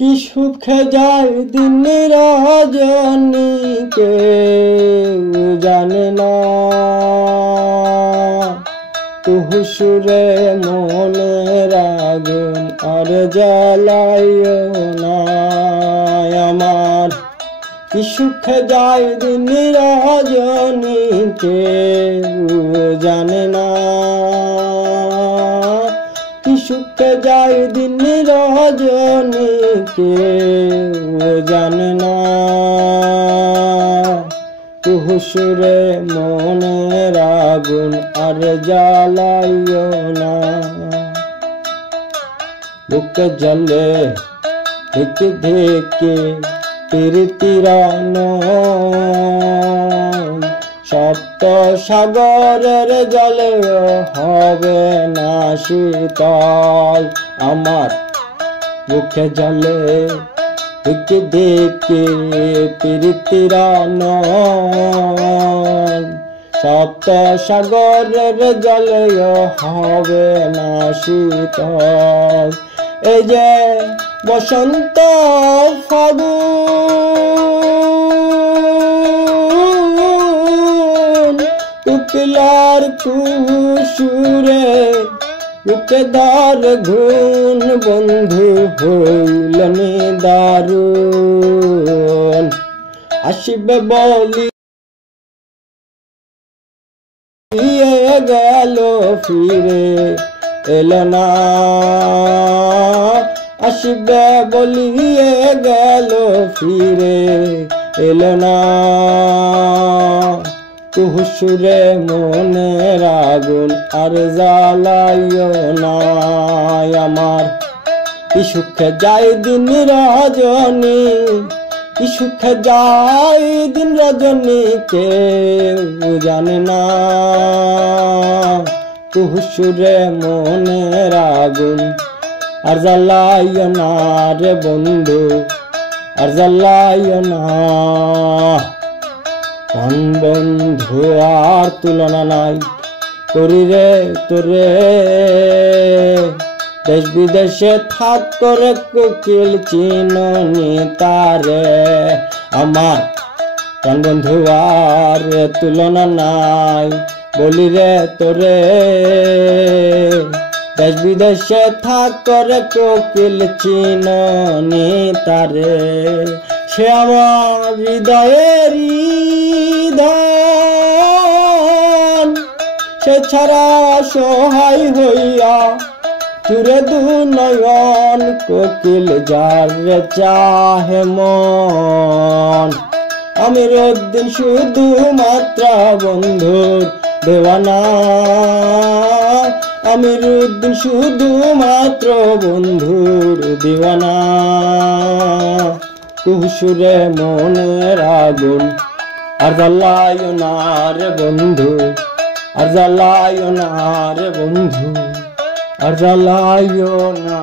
কি সুখে যায় দিন রজনী কেউ জানে না, তুহু সুরে মনের আগুন আর জ্বালাইও না আমার। কি সুখে যায় দিন রজনী কেউ জানে না, কি সুখে যায় দিন রজনী কেউ জানে না, তুহু সুরে মনের আগুন আর জ্বালাইও না। বুকে জ্বলে ধিকে ধিকে প্রীতিরানো, সপ্ত সাগরের জলে হবে না শীতল আমার। বুকে জ্বলে ধিকে ধিকে প্রীতিরানো, সপ্ত সাগরের জলে হবে না শীতল। এই যে বসন্ত ফাগুন, কোকিলার কুসুরে বুকে দার ঘুন বন্ধু হইল নিদারুণ। আসিবে বলি গেল ফিরে এলো না, আসিবে বলিয়ে গেল ফিরে এলো না, তুহু সুরে মনের আগুন আর জ্বালাইও না আমার। কি সুখে যায় দিন রজনী, কি সুখে যায় দিন রজনী কেউ জানে না, তুহু সুরে মনের আগুন আর জ্বালাইও না রে বন্ধু, আর জ্বালাইও না। প্রাণ বন্ধু আর তুলনা নাই করি রে তোরে, দেশ বিদেশে থাক করে কোকিল চিননি তারে আমার। প্রাণ বন্ধু আর তুলনা নাই বলি রে তোরে, দেশ বিদেশে থাক করে কোকিল চিননি তারে। সে আমার হৃদয়েরই ধন, সে ছাড়া সহায় হইয়া তুরে দু নয়ন, কোকিল যার চাহে মন। আমি রোজদিন শুধু মাত্র বন্ধুর দেওয়ানা, আমি রোজদিন শুধু মাত্র বন্ধুর দিওয়ানা। তুহু সুরে মনের আগুন আর জ্বালাইও না রে বন্ধু, আর জ্বালাইও না রে বন্ধু, আর জ্বালাইও না।